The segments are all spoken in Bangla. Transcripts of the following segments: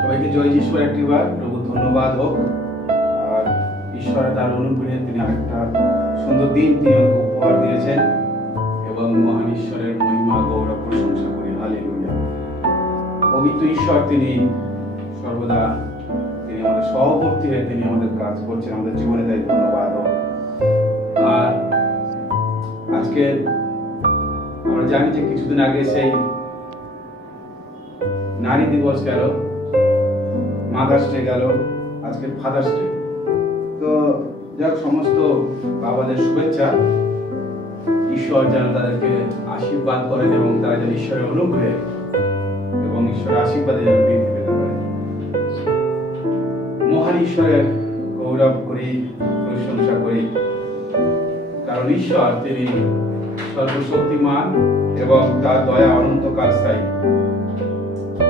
সবাইকে জয় যিশুর একটিবার প্রভু ধন্যবাদ হোক। আর ঈশ্বরের তার অনুগ্রহে তিনি আরেকটা সুন্দর দিন তিনি আমাকে উপহার দিয়েছেন এবং মহান ঈশ্বরের মহিমা গৌরব প্রশংসা করি। হালেলুয়া। পবিত্র ঈশ্বর তিনি সর্বদা তিনি আমাদের সহবর্তী হয়ে তিনি আমাদের কাজ করছেন আমাদের জীবনে, তাই ধন্যবাদ হোক। আর আজকে আমরা জানি যে কিছুদিন আগে সেই নারী দিবস গেল, মাদার্স ডে গেল, আজকে ফাদার্স ডে। তো যাক, সমস্ত বাবাদের শুভেচ্ছা। ঈশ্বর যেন তাদেরকে আশীর্বাদ করেন এবং তারা যেন ঈশ্বরের অনুগ্রহে এবং ঈশ্বরের আশীর্বাদে যেন বৃদ্ধি পেতে পারে। মহান ঈশ্বরের গৌরব করি, প্রশংসা করি, কারণ ঈশ্বর তিনি সর্বশক্তিমান এবং তার দয়া অনন্তকাল স্থায়ী।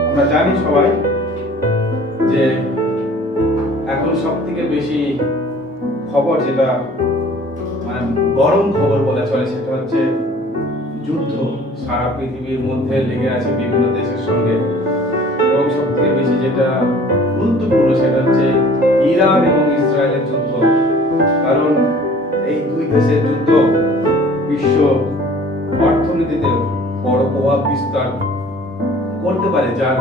আমরা জানি সবাই যে এখন সব থেকে বেশি খবর যেটা মানে গরম খবর বলা চলে সেটা হচ্ছে যুদ্ধ। সারা পৃথিবীর মধ্যে লেগে আছে বিভিন্ন দেশের সঙ্গে, এবং সব থেকে বেশি যেটা গুরুত্বপূর্ণ সেটা হচ্ছে ইরান এবং ইসরায়েলের যুদ্ধ। কারণ এই দুই দেশের যুদ্ধ বিশ্ব অর্থনীতিতে বড় প্রভাব বিস্তার করতে পারে, যার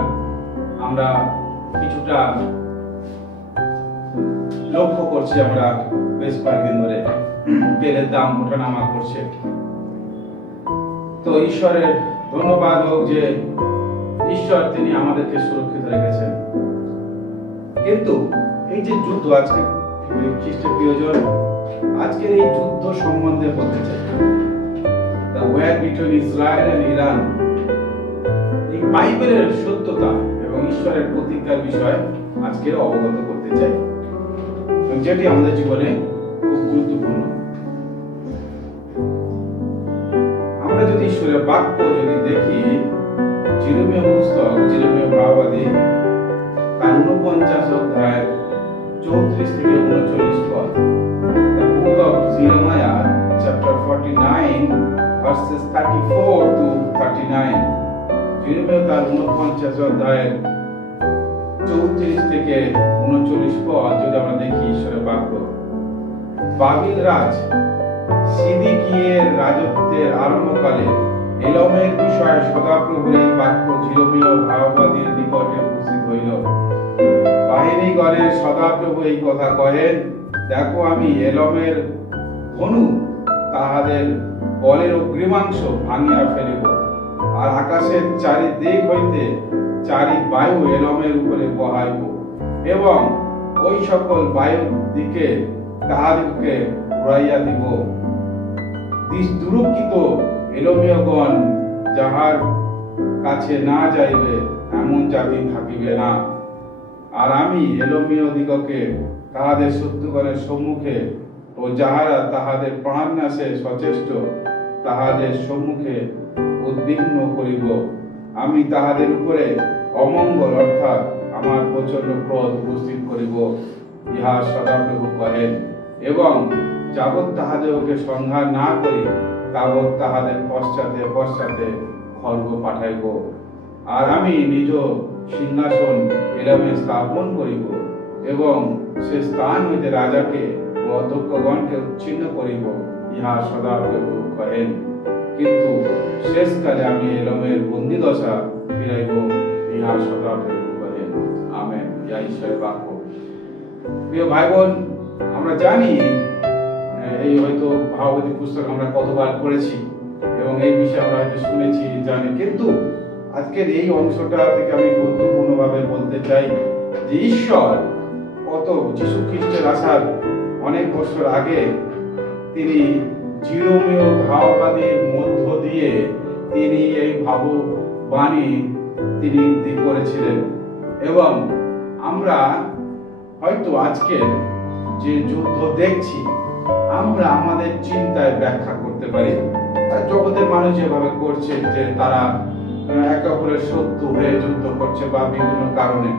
আমরা কিছুটা লক্ষ্য করছি। আমরা বেশ কয়েকদিন ধরে তেলের দাম ওঠানামা করছে। তো ঈশ্বরের ধন্যবাদ হোক যে ঈশ্বর তিনি আমাদেরকে সুরক্ষিত রেখেছেন। কিন্তু এই যে যুদ্ধ, আজকে খ্রিস্টের প্রিয়জন আজকের এই যুদ্ধ সম্বন্ধে বলতে চাই। The war between Israel and Iran, এই বাইবেলের সত্যতা এবং ঈশ্বরের প্রতিজ্ঞার বিষয়ে আজকে অবগত করতে চাই, যেটি আমাদের জীবনে খুব গুরুত্বপূর্ণ। আমরা যদি ঈশ্বরের বাক্য যদি দেখি, জিরেমিয়া পুস্তক, জিরেমিয়া ভাববাদী তার 49 অধ্যায় 34 থেকে 39 পদ। The book of Jeremiah chapter 49 verses 34 to 39। জিরেমিয়া তার 49 অধ্যায়ের 34 থেকে 39 পদ যদি আমরা দেখি ঈশ্বরের বাক্য। বাবিল রাজ সিদিকিয়ের রাজত্বের আরম্ভকালে এলমের বিষয়ে সদাপ্রভুর এই বাক্য জিরেমিয়া ভাববাদীর নিকটে উপস্থিত হইল। বাহিনীগণের সদাপ্রভু এই কথা কহেন, দেখো আমি এলমের ধনু তাহাদের বলের অগ্রিমাংশ ভাঙিয়া ফেলিব, আর আকাশের চারিদিক হইতে চারি বায়ু এলমের উপরে বহাইব, এবং ওই সকল বায়ুর দিকে তাহাদিগকে উড়াইয়া দিব। দুরুক্ষিত এলোমীয়গণ যাহার কাছে না যাইবে এমন জাতি থাকিবে না। আর আমি এলোমীয় দিগকে তাহাদের শত্রুগণের সম্মুখে ও যাহারা তাহাদের প্রাণনাশে সচেষ্ট তাহাদের সম্মুখে উদ্বিগ্ন করিব। আমি তাহাদের উপরে অমঙ্গল অর্থাৎ আমার প্রচন্ড ক্রোধ উপস্থিত করিব, ইহা সদাপ্রভু কহেন। এবং যাবৎ তাহাদেরকে সংহার না করি তাবৎ তাহাদের পশ্চাতে পশ্চাতে খড়গ পাঠাইব। আর আমি নিজ সিংহাসন এলমে স্থাপন করিব, এবং সে স্থান হইতে রাজাকে ও অধ্যক্ষগণকে উচ্ছিন্ন করিব, ইহা সদাপ্রভু কহেন। কিন্তু শেষকালে আমি এলমের বন্দিদশা ফিরাইব, ইহা সদাপ্রভু কহেন। আমেন। ইহা ঈশ্বরের বাক্য। প্রিয় ভাই বোন, আমরা জানি এই হয়তো ভাববাদী পুস্তক আমরা কতবার পড়েছি এবং এই বিষয়ে আমরা হয়তো শুনেছি, জানি, কিন্তু আজকের এই অংশটা থেকে আমি গুরুত্বপূর্ণভাবে বলতে চাই যে ঈশ্বর কত যীশু খ্রিস্টের আসার অনেক বছর আগে তিনি জিরোমীয় ভাববাদীর মধ্য দিয়ে তিনি এই ভাববাণী তিনি করেছিলেন। এবং আমরা হয়তো আজকে যে যুদ্ধ দেখছি আমরা আমাদের চিন্তায় ব্যাখ্যা করতে পারি। জগতের মানুষ যেভাবে করছে যে তারা একে অপরের শত্রু হয়ে যুদ্ধ করছে বা বিভিন্ন কারণে,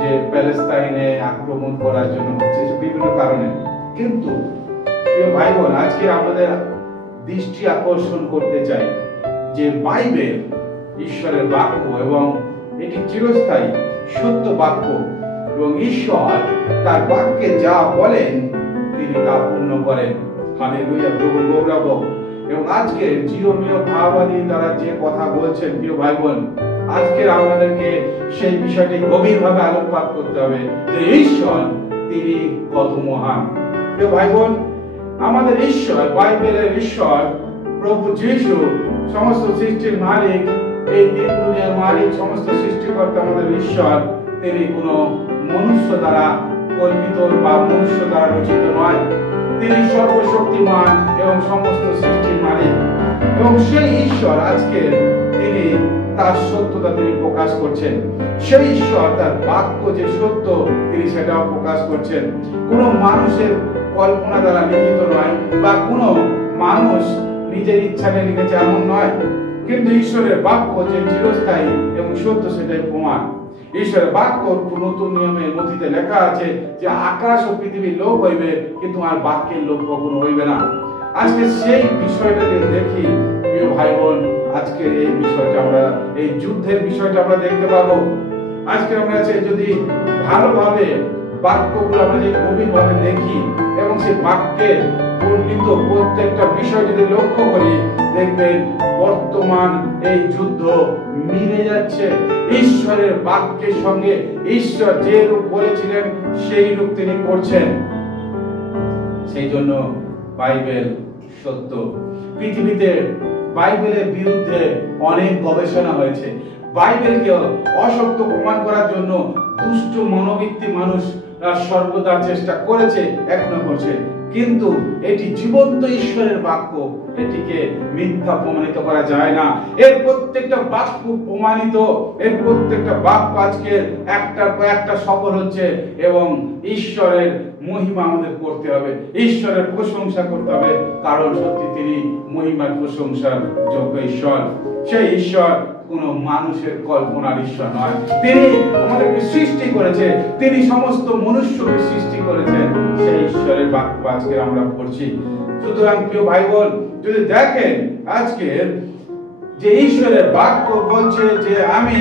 যে প্যালেস্তাইনে আক্রমণ করার জন্য হচ্ছে বিভিন্ন কারণে। কিন্তু প্রিয় ভাই বোন, আজকে আমাদের দৃষ্টি আকর্ষণ করতে চাই যে বাইবেল ঈশ্বরের বাক্য এবং এটি চিরস্থায়ী সত্য বাক্য এবং ঈশ্বর তার বাক্যে যা বলেন তিনি তা পূর্ণ করেন। হালেলুয়া, প্রভু গৌরব। এবং আজকে চিরমীয় ভাববাদী তারা যে কথা বলছেন প্রিয় ভাই বোন, আজকে আমাদেরকে সেই বিষয়টি গভীরভাবে আলোকপাত করতে হবে যে ঈশ্বর তিনি কত মহান। প্রিয় ভাই বোন, আমাদের ঈশ্বর, বাইবেলের ঈশ্বর প্রভু যীশু সমস্ত সৃষ্টির মালিক, এই দিন দুনিয়ার মালিক, সমস্ত সৃষ্টিকর্তা আমাদের ঈশ্বর, তিনি কোনো মনুষ্য দ্বারা কল্পিত বা মনুষ্য দ্বারা রচিত নয়। তিনি সর্বশক্তিমান এবং সমস্ত সৃষ্টির মালিক। এবং সেই ঈশ্বর আজকে তিনি তার সত্যতা তিনি প্রকাশ করছেন। সেই ঈশ্বর তার বাক্য যে সত্য তিনি সেটাও প্রকাশ করছেন। কোনো মানুষের কল্পনা দ্বারা লিখিত নয় বা কোনো মানুষ নিজের ইচ্ছা নিয়ে লিখেছে এমন নয়, কিন্তু ঈশ্বরের বাক্য যে চিরস্থায়ী এবং সত্য সেটাই প্রমাণ। ঈশ্বরের বাক্য নতুন নিয়মের নথিতে লেখা আছে যে আকাশ ও পৃথিবীর লোপ হইবে, কিন্তু আর বাক্যের লোপ কখনো হইবে না। আজকে সেই বিষয়টা যদি দেখি প্রিয় ভাই বোন, আজকে এই বিষয়টা আমরা, এই যুদ্ধের বিষয়টা আমরা দেখতে পাবো। আজকে আমরা যদি ভালোভাবে বাক্যগুলো আমরা যদি গভীরভাবে দেখি এবং সেই বাক্যের বর্ণিত প্রত্যেকটা বিষয় যদি লক্ষ্য করি, দেখবেন বর্তমান এই যুদ্ধ মিলে যাচ্ছে ঈশ্বরের বাক্যের সঙ্গে। ঈশ্বর যে রূপ বলেছিলেন সেই রূপ তিনি করছেন। সেই জন্য বাইবেল সত্য। পৃথিবীতে বাইবেলের বিরুদ্ধে অনেক গবেষণা হয়েছে। বাইবেলকে অসত্য প্রমাণ করার জন্য দুষ্ট মনোবৃত্তি মানুষ সর্বদা চেষ্টা করেছে, এখনো করছে, কিন্তু এটি জীবন্ত ঈশ্বরের বাক্য, এটিকে মিথ্যা প্রমাণিত করা যায় না। এর প্রত্যেকটা বাক্য প্রমাণিত, এর প্রত্যেকটা বাক্য আজকে একটার পর একটা সফল হচ্ছে। এবং ঈশ্বরের মহিমা আমাদের করতে হবে, ঈশ্বরের প্রশংসা করতে হবে, কারণ সত্যি তিনি মহিমার প্রশংসার যোগ্য ঈশ্বর। সেই ঈশ্বর কোনো মানুষের কল্পনার ঈশ্বর নয়। তিনি আমাদেরকে সৃষ্টি করেছে, তিনি সমস্ত মনুষ্যকে সৃষ্টি করেছেন। সেই ঈশ্বরের বাক্য আজকে আমরা পড়ছি। সুতরাং প্রিয় ভাই বোন, যদি দেখেন আজকে যে ঈশ্বরের বাক্য বলছে যে আমি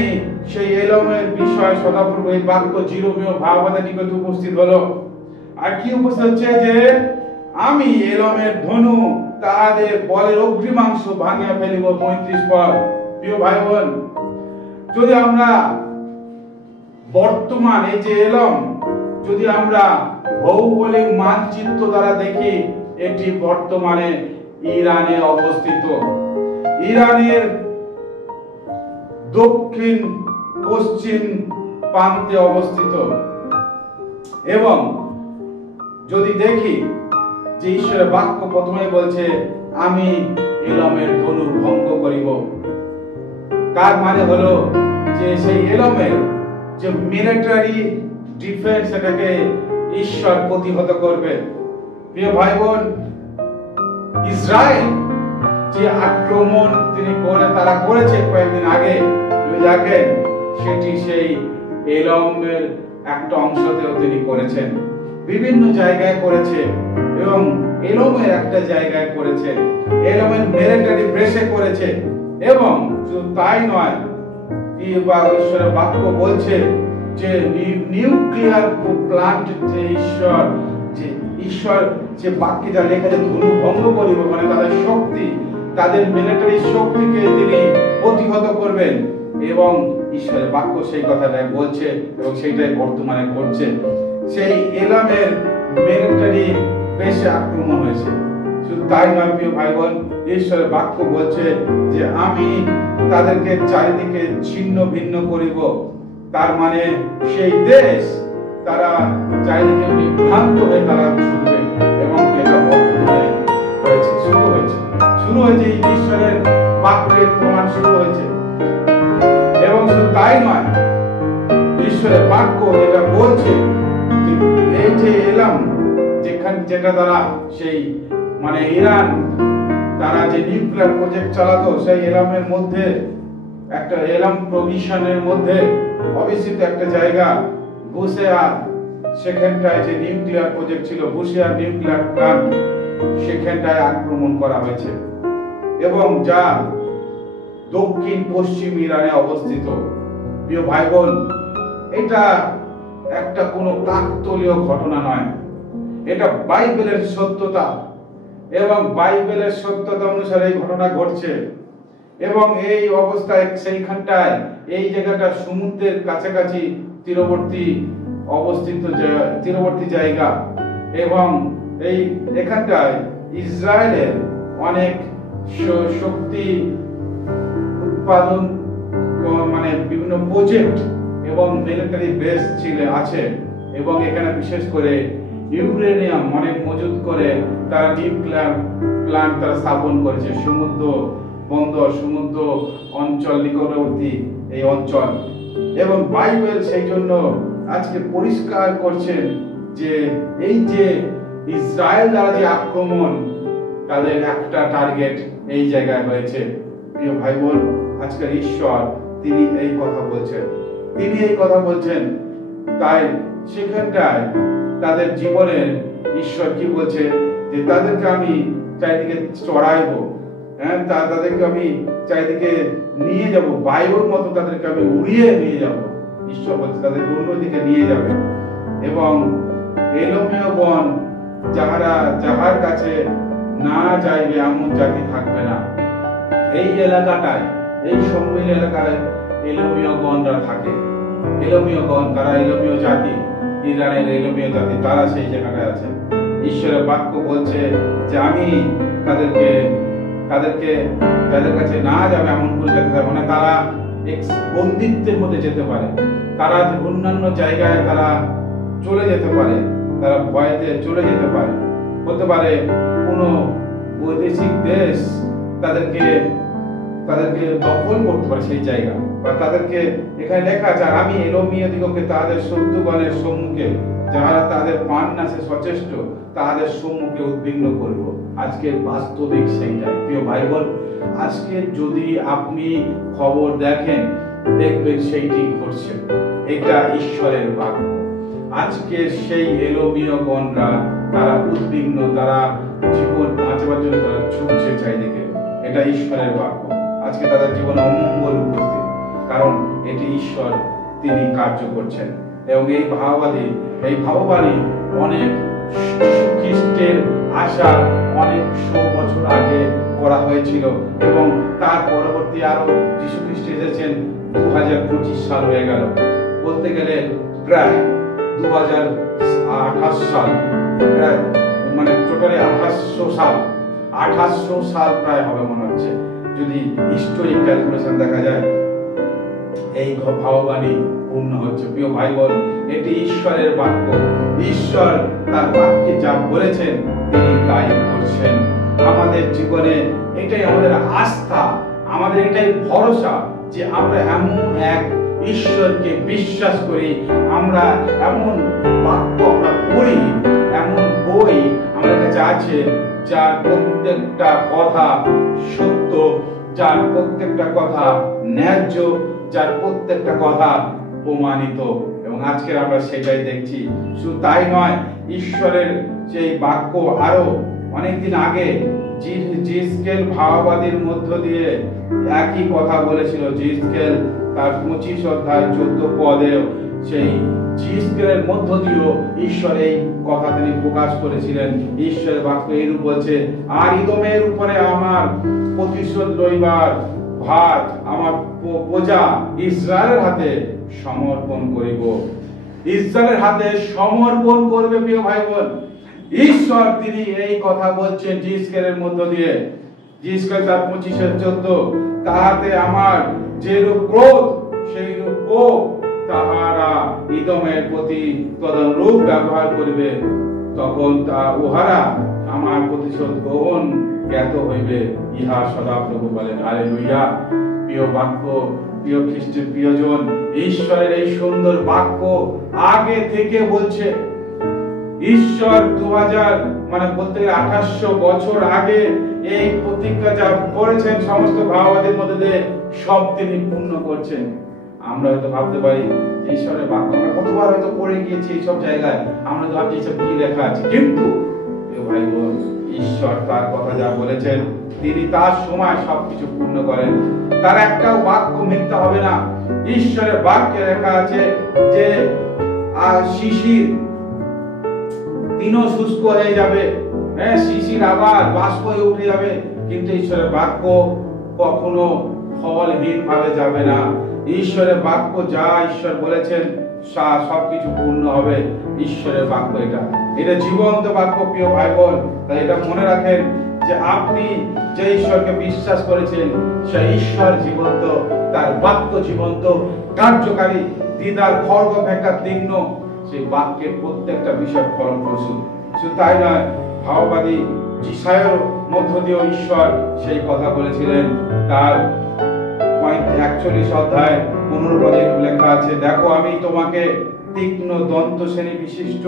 সেই এলমের বিষয় সদাপ্রভু এই বাক্য চিরমীয় ভাববাদের নিকট উপস্থিত হলো। আর কি উপস্থিত হচ্ছে যে আমি এলমের ধনু তাদের বলের অগ্রিমাংশ ভাঙিয়া ফেলিব। 35 পদ। প্রিয় ভাই বোন, যদি আমরা বর্তমান এই যে এলম যদি আমরা ভৌগোলিক মানচিত্র দ্বারা দেখি, এটি বর্তমানে ইরানে অবস্থিত। ইরানের দক্ষিণ পশ্চিম প্রান্তে অবস্থিত। এবং যদি দেখি যে ঈশ্বরের বাক্য প্রথমে বলছে আমি এলমের ধনু ভঙ্গ করিব, তার মানে হলো যে সেই এলমের যে মিলিটারি ডিফেন্স, এটাকে ঈশ্বর প্রতিহত করবে। প্রিয় ভাই বোন, ইসরায়েল যে আক্রমণ তারা করেছে কয়েকদিন আগে, দেখেন সেটি সেই এলমের একটা অংশতেও তিনি করেছেন, বিভিন্ন জায়গায় করেছে। এবং এলমের একটা জায়গায় করেছে, এলমের মিলিটারি বেসে করেছে। এবং শুধু তাই নয়, ঈশ্বরের বাক্য বলছে যে নিউক্লিয়ার প্লান্ট যে ঈশ্বর যে বাক্যে যা লেখা আছে ধনু ভঙ্গ করিব, মানে তাদের শক্তি, তাদের মিলিটারি শক্তিকে তিনি প্রতিহত করবেন। এবং ঈশ্বরের বাক্য সেই কথাটা বলছে এবং সেইটাই বর্তমানে করছে। সেই এলামের মিলিটারি বেশে আক্রমণ হয়েছে। শুধু তাই নয় প্রিয় ভাই বোন, ঈশ্বরের বাক্য বলছে যে আমি তাদেরকে চারিদিকে ছিন্ন ভিন্ন করিব। তার মানে সেই দেশ তারা চারিদিকে বিভ্রান্ত হয়ে তারা ছুটবে। এবং যেটা বর্তমানে হয়েছে, শুরু হয়েছে ঈশ্বরের বাক্যের প্রমাণ শুরু হয়েছে। এবং শুধু তাই নয়, ঈশ্বরের বাক্য যেটা বলছে যে এই যে এলাম যেটা দ্বারা সেই মানে ইরান তারা যে নিউক্লিয়ার প্রজেক্ট চালাতো, সেই এলামের মধ্যে একটা এলাম প্রভিশনের মধ্যে অবস্থিত একটা জায়গা বুশেয়ার, সেখানটায় যে নিউক্লিয়ার প্রজেক্ট ছিল বুশেয়ার নিউক্লিয়ার প্ল্যান্ট, সেখানটায় আক্রমণ করা হয়েছে। এবং যা দক্ষিণ পশ্চিম ইরানে অবস্থিত। প্রিয় ভাই বোন, এটা একটা কোনো কাকতালীয় ঘটনা নয়, এটা বাইবেলের সত্যতা এবং বাইবেলের সত্যতা অনুসারে এই ঘটনা ঘটছে। এবং এই অবস্থায় সেইখানটায় এই জায়গাটা সমুদ্রের কাছাকাছি তীরবর্তী জায়গা, এবং এই এখানটায় ইসরায়েলের অনেক শক্তি উৎপাদন মানে বিভিন্ন প্রজেক্ট এবং মিলিটারি বেস আছে, এবং এখানে বিশেষ করে ইউরেনিয়াম অনেক মজুত করে তারা নিউক্লিয়ার প্ল্যান্ট তারা স্থাপন করেছে সমুদ্র বন্দর, সমুদ্র অঞ্চল নিকটবর্তী এই অঞ্চল। এবং বাইবেল সেই জন্য আজকে পরিষ্কার করছেন যে এই যে ইসরায়েল দ্বারা যে আক্রমণ, তাদের একটা টার্গেট এই জায়গায় হয়েছে। প্রিয় ভাই বোন, আজকের ঈশ্বর তিনি এই কথা বলছেন, তাই সেখানটায় তাদের জীবনের ঈশ্বর কি বলছে যে তাদেরকে আমি চারিদিকে চড়াইবো, তাদেরকে আমি চারিদিকে নিয়ে যাব, বায়ুর মতো তাদেরকে আমি উড়িয়ে নিয়ে যাব। ঈশ্বর বলছে তাদেরকে অন্যদিকে নিয়ে যাবে, এবং এলোমেয়গণ যাহার কাছে না যাইবে এমন জাতি থাকবে না। এই এলাকাটায়, এই সম্মিল এলাকায় এলোমেয়গণরা থাকে। এলোমেয়গণ, তারা এলোমেয় জাতি, ইরানের এলোমেয় জাতি, তারা সেই জায়গাটায় আছে। ঈশ্বরের বাক্য বলছে যে আমি তাদের কাছে না যাবে এমন কোন জাতি থাকবে না। তারা বন্দিত্বের মধ্যে যেতে পারে, তারা অন্যান্য জায়গায় তারা চলে যেতে পারে, তারা ভয়েতে চলে যেতে পারে, হতে পারে কোনো বৈদেশিক দেশ তাদেরকে দখল করতে পারে সেই জায়গা, বা তাদেরকে এখানে লেখা আছে আমি এলোমিয়দিগকে তাদের শত্রুগণের সম্মুখে, যাহারা তাদের প্রাণ নাশে সচেষ্ট, তাদের সম্মুখে উদ্বিগ্ন করব। আজকের বাস্তবিক সেইটা। প্রিয় ভাই বোন, আজকে যদি আপনি খবর দেখেন, দেখবেন সেইটি ঘটছে। এটা ঈশ্বরের বাক্য। আজকে সেই এলোমিয়গণরা তারা উদ্বিগ্ন, তারা জীবন বাঁচাবার জন্য তারা ছুটছে চারিদিকে। এটা ঈশ্বরের বাক্য। আজকে তাদের জীবনে অমঙ্গল উপস্থিত, কারণ এটি ঈশ্বর তিনি কার্য করছেন। এবং এই ভাববাণী অনেক খ্রিস্টের আসার অনেক 100 বছর আগে করা হয়েছিল, এবং তার পরবর্তী আরো যীশু খ্রিস্ট এসেছেন 2025 সাল হয়ে গেল, বলতে গেলে প্রায় 2028 সাল, প্রায় মানে টোটালি 2800 সাল প্রায় হবে মনে হচ্ছে, যদি হিস্টোরিক ক্যালকুলেশন দেখা যায়। এই ভাববাণী পূর্ণ হচ্ছে। প্রিয় ভাই বোন, এটি ঈশ্বরের বাক্য। ঈশ্বর তার বাক্যে যা বলেছেন তিনি তাই করছেন। আমাদের জীবনে এটাই আমাদের আস্থা, আমাদের এটাই ভরসা যে আমরা এমন এক ঈশ্বরকে বিশ্বাস করি, আমরা এমন বাক্য আমরা পড়ি, এমন বই আমাদের কাছে আছে যার প্রত্যেকটা কথা সত্য, যার প্রত্যেকটা কথা ন্যায্য, যার প্রত্যেকটা কথা প্রমাণিত। এবং আজকে আমরা সেটাই দেখছি। শুধু তাই নয়, ঈশ্বরের সেই বাক্য আরো অনেকদিন আগে জিসকেল ভাববাদীর মধ্য দিয়ে একই কথা বলেছিল। জিসকেল তার 25 অধ্যায় 14 পদে সেই জিসকেলের মধ্য দিয়েও ঈশ্বর এই কথা তিনি প্রকাশ করেছিলেন। ঈশ্বরের বাক্য এইরূপ বলছে, আর ইদোমের উপরে আমার প্রতিশোধ লইবার ভার আমার প্রজা ইসরায়েলের হাতে সমর্পণ করিব। ইসরায়েলের হাতে সমর্পণ করবে। প্রিয় ভাই বোন, ঈশ্বর তিনি এই কথা বলছেন জিসকেলের মধ্য দিয়ে। জিসকেল তার 25:14, তাহাতে আমার যেরূপ ক্রোধ সেইরূপ কোপ তাহারা ইদোমের প্রতি তদনুরূপ ব্যবহার করিবে, তখন উহারা আমার প্রতিশোধ গ্রহণ জ্ঞাত হইবে, ইহা সদাপ্রভু বলেন। হালেলুয়া। প্রিয় বাক্য, প্রিয় খ্রিস্টের প্রিয়জন, ঈশ্বরের এই সুন্দর বাক্য আগে থেকে বলছে। ঈশ্বর 2000 মানে বলতে 2800 বছর আগে এই প্রতিজ্ঞা যা করেছেন সমস্ত ভাববাদীর মধ্যে দিয়ে সব তিনি পূর্ণ করছেন। আমরা হয়তো ভাবতে পারি ঈশ্বরের বাক্য আমরা কতবার হয়তো পড়ে গিয়েছি এইসব জায়গায়, আমরা তো ভাবছি এইসব কি লেখা আছে, কিন্তু ভাই বোন, ঈশ্বর তার কথা যা বলেছেন তিনি তার সময় সবকিছু পূর্ণ করেন। তার একটাও বাক্য মিথ্যা হবে না। ঈশ্বরের বাক্যে লেখা আছে যে শিশির দিনও শুষ্ক হয়ে যাবে, হ্যাঁ, শিশির আবার বাষ্প হয়ে উঠে যাবে, কিন্তু ঈশ্বরের বাক্য কখনো ফলহীন ভাবে যাবে না। ঈশ্বরের বাক্য যা ঈশ্বর বলেছেন সবকিছু পূর্ণ হবে। ঈশ্বরের বাক্য এটা জীবন্ত বাক্য প্রিয় ভাই বোন। তাই এটা মনে রাখেন যে আপনি যে ঈশ্বরকে বিশ্বাস করেছেন সেই ঈশ্বর জীবন্ত, তার বাক্য জীবন্ত, কার্যকারী, দ্বিধার খড়গ ভেকা তীক্ষ্ণ, সেই বাক্যের প্রত্যেকটা বিষয় ফলপ্রসূ। শুধু তাই নয়, ভাববাদী যিশায়ার মধ্য দিয়ে ঈশ্বর সেই কথা বলেছিলেন। তার 41 অধ্যায় 15 পদে লেখা আছে, দেখো আমি তোমাকে তীক্ষ্ণ দন্ত শ্রেণী বিশিষ্ট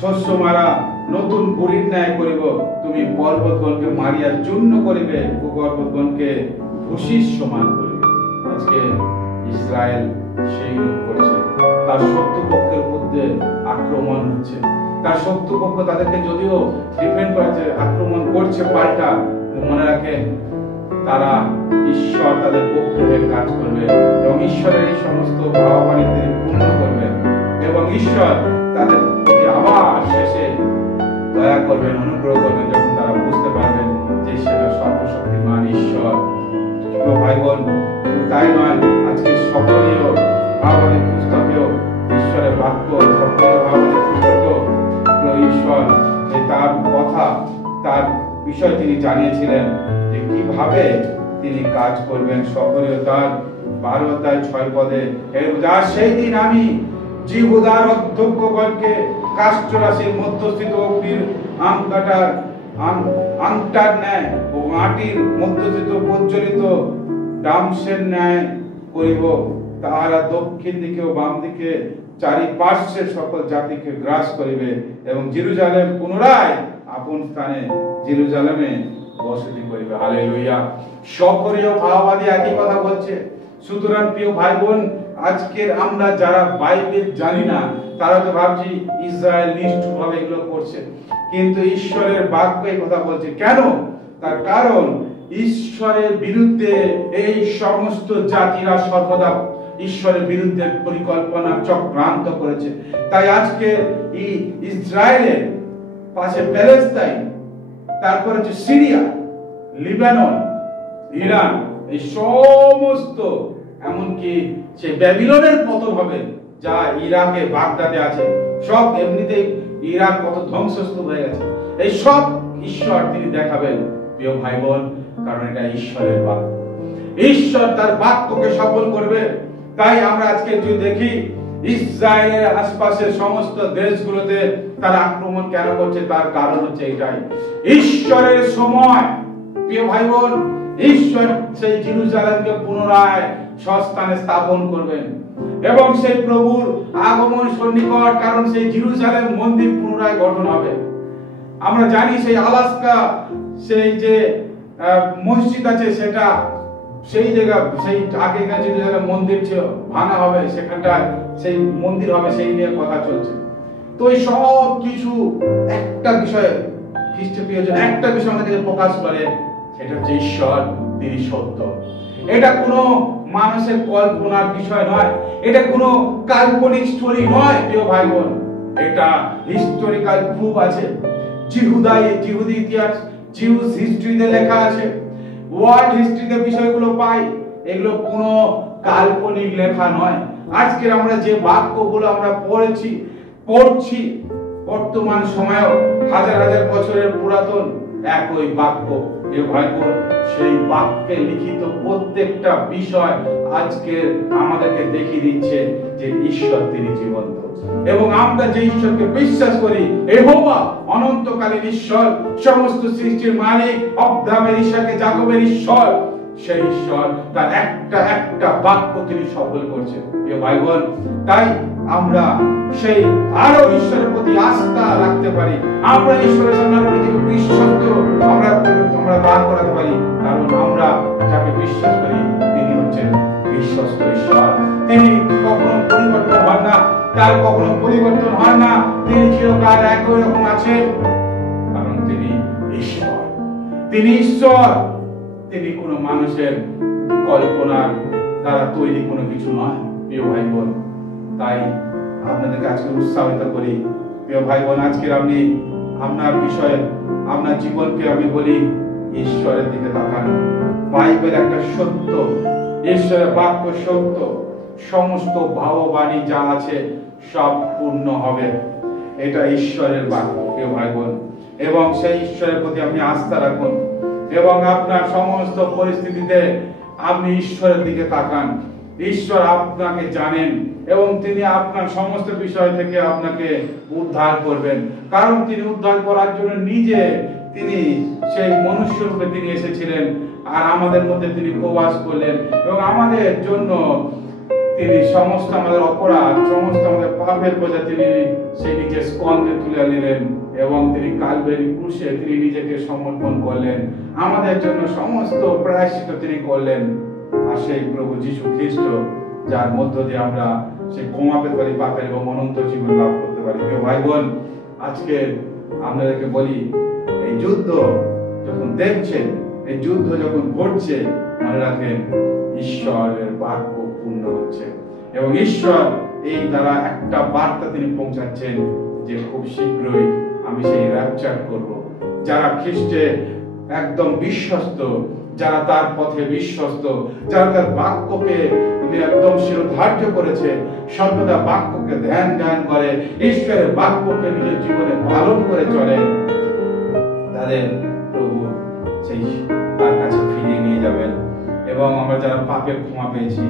শস্য মারা নতুন বুড়ির ন্যায় করিব, তুমি পর্বতগণকে মারিয়া চূর্ণ করিবে, ভূগর্ভগণকে ভূষির সমান করিবে। আজকে ইসরায়েল সেই রূপ করছে, তার শত্রুপক্ষের মধ্যে আক্রমণ হচ্ছে, তার শত্রুপক্ষ তাদেরকে যদিও ডিফেন্ড করাচ্ছে, আক্রমণ করছে পাল্টা, মনে রাখেন তারা ঈশ্বর তাদের পক্ষে কাজ করবে এবং ঈশ্বরের এই সমস্ত ভাবাবাণী তিনি পূর্ণ করবেন এবং ঈশ্বর তাদের প্রতি আবার শেষে দয়া করবেন, অনুগ্রহ করবেন, যখন তারা বুঝতে পারবেন যে সেটা সর্বশক্তিমান ঈশ্বর। ভাই বোন, তাই নয়, আজকে সকলীয় ভাবাবাণী পুস্তকেও ঈশ্বরের বাক্য, সকলীয় ভাবাবাণী পুস্তকেও ঈশ্বর যে তার কথা, তার বিষয় তিনি জানিয়েছিলেন যে কিভাবে তিনি কাজ করবেন। সকলীয় তার 12 অধ্যায় 6 পদে, আর সেই দিন আমি জিহুদার অধ্যক্ষগণকে কাষ্ঠরাশির মধ্যস্থিত অগ্নির আংটার ন্যায় ও মাটির মধ্যস্থিত প্রজ্বলিত ডামসের ন্যায় করিব, তাহারা দক্ষিণ দিকে ও বাম দিকে চারিপার্শ্বের সকল জাতিকে গ্রাস করিবে এবং জেরুজালেম পুনরায় আপন স্থানে জেরুজালেমে বসতি করিবে। হালেলুয়া। সকলীয় ভাববাদী একই কথা বলছে। সুতরাং প্রিয় ভাই বোন, আজকের আমরা যারা বাইবেল জানি না তারা তো ভাবছি ইসরায়েল নিষ্ঠুরভাবে এগুলো করছে, কিন্তু ঈশ্বরের বাক্য এই কথা বলছে। কেন? তার কারণ ঈশ্বরের বিরুদ্ধে এই সমস্ত জাতিরা সর্বদা ঈশ্বরের বিরুদ্ধে পরিকল্পনা চক্রান্ত করেছে। তাই আজকে ইসরায়েলের পাশে প্যালেস্তাইন, তারপর হচ্ছে সিরিয়া, লিবানন, ইরান, এই সমস্ত, এমনকি সে ব্যাবিলনের পতন হবে যা ইরাকে বাগদাদে আছে, সব এমনিতেই ইরাক কত ধ্বংসস্তূপ হয়ে গেছে। এই সব ঈশ্বর তিনি দেখাবেন প্রিয় ভাই বোন, কারণ এটা ঈশ্বরের বাক্য। ঈশ্বর তার বাক্যকে সফল করবে। তাই আমরা আজকে যদি দেখি ইসরায়েলের আশপাশের সমস্ত দেশগুলোতে তারা আক্রমণ কেন করছে, তার কারণ হচ্ছে এটাই, ঈশ্বরের সময়। প্রিয় ভাই বোন, ঈশ্বর সেই জেরুজালেমকে পুনরায় স্বস্থানে স্থাপন করবেন এবং সেই প্রভুর আগমন সন্নিকট, কারণ সেই জেরুজালেম মন্দির পুনরায় গঠন হবে। আমরা জানি সেই আলাস্কা সেই যে মসজিদ আছে, সেটা সেই জায়গা, সেই আগেকার জেরুজালেম মন্দির ছিল, ভাঙা হবে, সেখানটায় সেই মন্দির হবে, সেই নিয়ে কথা চলছে। তো এই সব কিছু একটা বিষয়, খ্রিস্টীয় একটা বিষয় আমাদেরকে প্রকাশ করে, সেটা হচ্ছে ঈশ্বর তিনি সত্য। এটা কোনো মানুষের কল্পনার বিষয় নয়, এটা কোনো কাল্পনিক স্টোরি নয় প্রিয় ভাই বোন, এটা হিস্টোরিক্যাল প্রুফ আছে। জিহুদি ইতিহাস, জিউস হিস্ট্রিতে লেখা আছে, ওয়ার্ল্ড হিস্ট্রিতে বিষয়গুলো পাই, এগুলো কোনো কাল্পনিক লেখা নয়। আজকের আমরা যে বাক্যগুলো আমরা পড়ছি বর্তমান সময়েও হাজার হাজার বছরের পুরাতন একই বাক্য। এ ভাই বোন, সেই বাক্যে লিখিত প্রত্যেকটা বিষয় আজকে আমাদেরকে দেখিয়ে দিচ্ছে যে ঈশ্বর তিনি জীবন্ত এবং আমরা যে ঈশ্বরকে বিশ্বাস করি, যেহোবা অনন্তকালীন ঈশ্বর, সমস্ত সৃষ্টির মালিক, আব্রাহামের, ইসাকে, যাকবের ঈশ্বর, সেই ঈশ্বর তার একটা বাক্য তিনি সফল করছেন প্রিয় ভাই বোন। তাই আমরা সেই আরো ঈশ্বরের প্রতি আস্থা রাখতে পারি, আমরা ঈশ্বরের সামনে নিজেকে বিশ্বস্ত আমরা দান করাতে পারি, কারণ আমরা যাকে বিশ্বাস করি তিনি হচ্ছেন বিশ্বস্ত ঈশ্বর। তিনি কখনো পরিবর্তন হন না, তার কখনো পরিবর্তন হয় না, তিনি চিরকাল একই রকম আছেন, কারণ তিনি ঈশ্বর। তিনি ঈশ্বর, তিনি কোনো কোনো মানুষের কল্পনার দ্বারা তৈরি কোনো কিছু নয় প্রিয় ভাই বোন। তাই আপনাদেরকে আজকে উৎসাহিত করি প্রিয় ভাই বোন, আজকের আপনি আপনার বিষয়ে আপনার জীবনকে আমি বলি ঈশ্বরের দিকে তাকান। বাইবেল একটা সত্য, ঈশ্বরের বাক্য সত্য, সমস্ত ভাববাণী যা আছে সব পূর্ণ হবে, এটা ঈশ্বরের বাক্য প্রিয় ভাই বোন। এবং সেই ঈশ্বরের প্রতি আপনি আস্থা রাখুন এবং আপনার সমস্ত পরিস্থিতিতে আপনি ঈশ্বরের দিকে তাকান। ঈশ্বর আপনাকে জানেন এবং তিনি আপনার সমস্ত বিষয় থেকে আপনাকে উদ্ধার করবেন, কারণ তিনি উদ্ধার করার জন্য নিজে তিনি সেই মনুষ্য রূপে তিনি এসেছিলেন আর আমাদের মধ্যে তিনি প্রবাস করলেন এবং আমাদের জন্য তিনি সমস্ত আমাদের অপরাধ, সমস্ত আমাদের পাপের বোঝা তিনি সেই নিজের স্কন্ধে তুলে নিলেন এবং তিনি কালভারি ক্রুশে তিনি নিজেকে সমর্পণ করলেন, আমাদের জন্য সমস্ত প্রায়শ্চিত্ত তিনি করলেন। আর সেই প্রভু যীশু খ্রিস্ট যার মধ্য দিয়ে আমরা সেই ক্ষমা পেতে পারি পাপের এবং অনন্ত জীবন লাভ করতে পারি। ভাই বোন, আজকে আপনাদেরকে বলি, এই যুদ্ধ যখন দেখছেন, এই যুদ্ধ যখন ঘটছে, মনে রাখেন ঈশ্বরের বাক্য পূর্ণ হচ্ছে এবং ঈশ্বর এই দ্বারা একটা বার্তা তিনি পৌঁছাচ্ছেন যে খুব শীঘ্রই আমি সেই র্যাপচার করব। যারা খ্রিস্টে একদম বিশ্বস্ত, যারা তার পথে বিশ্বস্ত, যারা তার বাক্যকে একদম শিরোধার্য করেছে, সর্বদা বাক্যকে ধ্যান করে, ঈশ্বরের বাক্যকে নিজের জীবনে পালন করে চলে, তাদের প্রভু সেই তার কাছে ফিরিয়ে নিয়ে যাবেন। এবং আমরা যারা পাপের ক্ষমা পেয়েছি,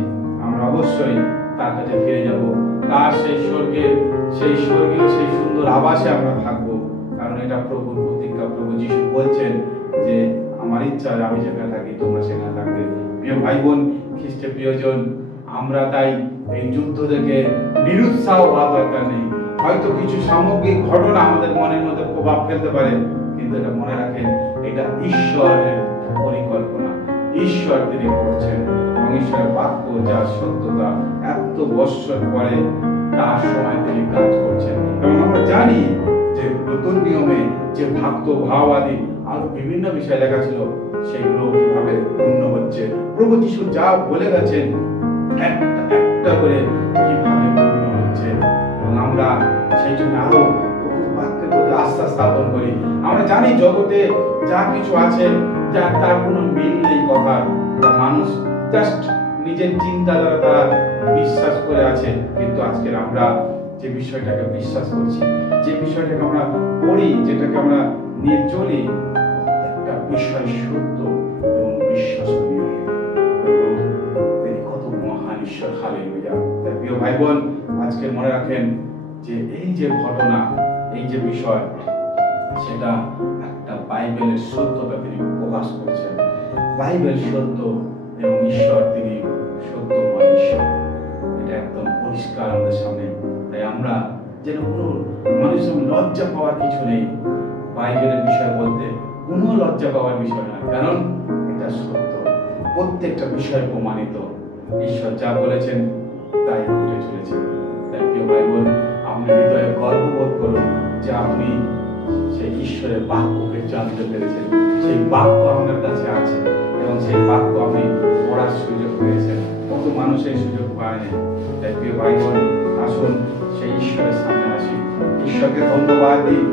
আমরা অবশ্যই তার কাছে ফিরে যাব, তার সেই স্বর্গের সেই স্বর্গীয় সেই সুন্দর আবাসে আমরা থাকবো, কারণ এটা প্রভুর প্রতিজ্ঞা। প্রভু যীশু বলছেন যে আমার ইচ্ছা আমি যেখানে থাকি তোমরা সেখানে থাকবে। প্রিয় ভাই বোন, খ্রিস্টের প্রিয়জন, আমরা তাই এই যুদ্ধ থেকে নিরুৎসাহ হওয়া দরকার নেই। হয়তো কিছু সামগ্রিক ঘটনা আমাদের মনের মধ্যে প্রভাব ফেলতে পারে, কিন্তু এটা মনে রাখেন এটা ঈশ্বরের পরিকল্পনা, ঈশ্বর তিনি করছেন এবং ঈশ্বরের বাক্য যা সত্যতা এত বৎসর পরে তার সময় তিনি কাজ করছেন। এবং আমরা জানি যে নতুন নিয়মে যে ভক্ত ভাব আদি আরো বিভিন্ন বিষয় লেখা ছিল, সেগুলো কিভাবে পূর্ণ হচ্ছে, প্রভু যীশু যা বলে গেছেন একটা করে কিভাবে পূর্ণ হচ্ছে। এবং আমরা সেই জন্য আরো বাক্যের প্রতি আস্থা স্থাপন করি। আমরা জানি জগতে যা কিছু আছে তার কোনো মিল নেই কথা, মানুষ জাস্ট নিজের চিন্তা দ্বারা তারা বিশ্বাস করে আছে। কিন্তু আজকে আমরা যে বিষয়টাকে বিশ্বাস করছি, যে বিষয়টাকে আমরা পড়ি, যেটাকে আমরা নিয়ে চলি, একটা বিষয় সত্য এবং বিশ্বাসনীয়। তিনি কত মহান ঈশ্বর, হালেলুয়া। তাই প্রিয় ভাই বোন, আজকে মনে রাখেন যে এই যে ঘটনা, এই যে বিষয়, সেটা একটা বাইবেলের সত্যতা তিনি প্রকাশ করছেন। বাইবেল সত্য এবং ঈশ্বর তিনি সত্যময় ঈশ্বর, এটা একদম পরিষ্কার আমাদের সামনে। তাই আমরা যেন কোনো মানুষের লজ্জা পাওয়ার কিছু নেই, বাইবেলের বিষয় বলতে কোনো লজ্জা পাওয়ার বিষয় নয়, কারণ এটা সত্য, প্রত্যেকটা বিষয় প্রমাণিত। ঈশ্বর যা বলেছেন তাই ঘটে চলেছে। তাই প্রিয় ভাই বোন, আপনি হৃদয়ে গর্ববোধ করুন যে আপনি সেই ঈশ্বরের বাক্যকে জানতে পেরেছেন, সেই বাক্য আপনার কাছে আছে এবং সেই বাক্য আপনি পড়ার সুযোগ পেয়েছেন। কত মানুষ এই সুযোগ পায়নি। তাই প্রিয় ভাই বোন, আসুন সেই ঈশ্বরের সামনে আসি, ঈশ্বরকে ধন্যবাদ দিই।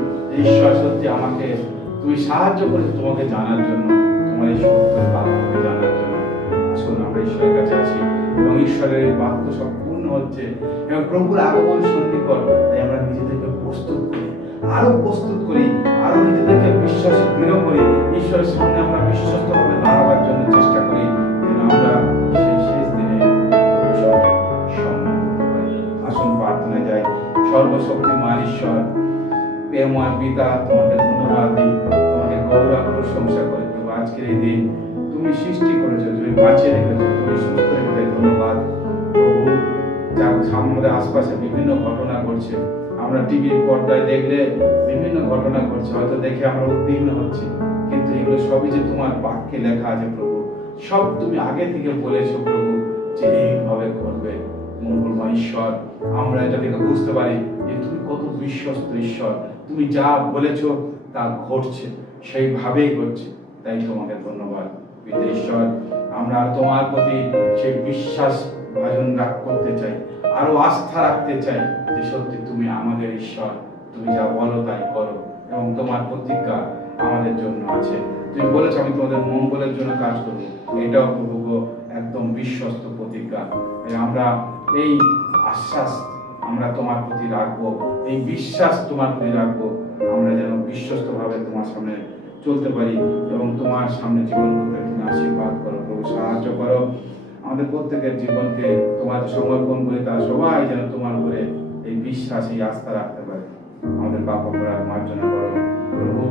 ঈশ্বর সত্যি আমাকে তুমি সাহায্য করেছো তোমাকে জানার জন্য, তোমার এই সত্যের বাক্যকে জানার জন্য। আসুন আমরা ঈশ্বরের কাছে আসি এবং ঈশ্বরের এই বাক্য সব পূর্ণ হচ্ছে এবং প্রভুর আগমন সন্নিকট। তাই আমরা নিজেদেরকে প্রস্তুত করি, আরো প্রস্তুত করি, আরো নিজেদেরকে বিশ্বাসী দৃঢ় করি, ঈশ্বরের সামনে আমরা বিশ্বস্তভাবে দাঁড়াবার জন্য চেষ্টা করি, যেন আমরা সেই শেষ দিনে সম্মান করতে পারি। আসুন প্রার্থনায় যাই। সর্বশক্তিমান ঈশ্বর, প্রেমময় পিতা, তোমাকে ধন্যবাদ দিই, তোমাকে গৌরব প্রশংসা করি। আজকের এই দিন তুমি সৃষ্টি করেছো, তুমি বাঁচিয়ে রেখেছো, তুমি সুস্থ রেখেছো, ধন্যবাদ প্রভু। যা আমাদের আশপাশে বিভিন্ন ঘটনা ঘটছে, আমরা টিভির পর্দায় দেখলে বিভিন্ন ঘটনা ঘটছে, হয়তো দেখে আমরা উদ্বিগ্ন হচ্ছি, কিন্তু এগুলো সবই যে তোমার বাক্যে লেখা আছে প্রভু, সব তুমি আগে থেকে বলেছো প্রভু যে এইভাবে করবে। মঙ্গলময় ঈশ্বর, আমরা এটা থেকে বুঝতে পারি যে তুমি কত বিশ্বস্ত ঈশ্বর, তুমি যা বলেছো তা ঘটছে, সেইভাবেই ঘটছে। তাই তোমাকে ধন্যবাদ। পিতা ঈশ্বর, আমরা তোমার প্রতি সেই বিশ্বাস ভাজন করতে চাই, আরো আস্থা রাখতে চাই যে সত্যি তুমি আমাদের ঈশ্বর, তুমি যা বলো তাই করো, এবং তোমার প্রতিজ্ঞা আমাদের জন্য আছে। তুমি বলেছো আমি তোমাদের মঙ্গলের জন্য কাজ করবো, এটাও প্রভু একদম বিশ্বস্ত প্রতিজ্ঞা। আমরা এই আশ্বাস আমরা তোমার প্রতি রাখবো, এই বিশ্বাস তোমার প্রতি রাখবো, আমরা যেন বিশ্বস্ত ভাবে তোমার সামনে চলতে পারি এবং তোমার সামনে জীবন করতে তুমি আশীর্বাদ করো প্রভু, সাহায্য করো। আমাদের প্রত্যেকের জীবনকে তোমার সমর্পণ করে তারা সবাই যেন তোমার উপরে এই বিশ্বাস, এই আস্থা রাখতে পারে। আমাদের পাপ অপরাধ মার্জনা করো প্রভু,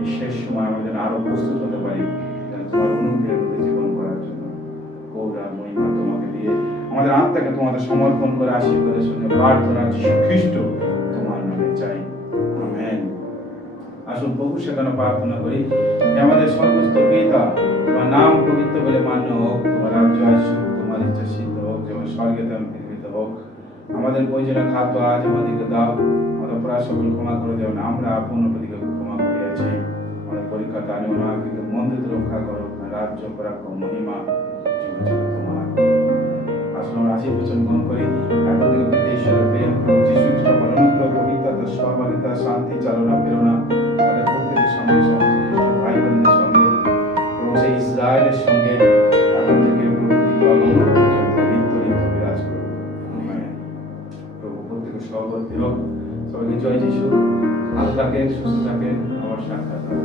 এই শেষ সময় আমরা যেন আরো প্রস্তুত হতে পারি যেন তোমার অনুগ্রহের মধ্যে জীবন করার জন্য। গৌরব মহিমা তোমাকে দিয়ে আমাদের আত্মাকে তোমাদের সমর্পণ করে আশীর্বাদের সঙ্গে প্রার্থনা যীশু খ্রিস্ট তোমার নামে চাই, আমেন। আসুন প্রভু সেখানে প্রার্থনা করি যে আমাদের সর্বোচ্চ পিতা, তোমার নাম পবিত্র বলে মান্য হোক, তোমার রাজ্য আসুক, তোমার ইচ্ছা সিদ্ধ হোক, যেমন স্বর্গে তেমন পৃথিবীতে হোক। আমাদের প্রয়োজনীয় খাদ্য আজ আমাদেরকে দাও, আমাদের অপরাধ সকল ক্ষমা করে দেও না, আমরা আপন অপরাধীকে ক্ষমা করিয়াছি। আমাদের পরীক্ষাতে আনিও না, কিন্তু মন থেকে রক্ষা করো, রাজ্য পরাক্রম মহিমা যুগ তোমার। আসুন আমরা আশীর্বাদ গ্রহণ করি। এখন থেকে পিতা ঈশ্বরের প্রেম, প্রভু যীশু খ্রিস্টের অনুগ্রহ, পবিত্রতা, সর্বাধিকার, শান্তি, চালনা প্রেরণা আমাদের প্রত্যেকের সঙ্গে, সমস্ত খ্রিস্ট ভাই বোনদের সঙ্গে এবং সেই ইসরায়েলের সঙ্গে এখন থেকে বিরাজ করুন। প্রভু প্রত্যেকের সহবর্তী হোক। সবাইকে জয় যিশু। ভালো থাকেন, সুস্থ থাকেন, আবার সাক্ষাৎ হবে।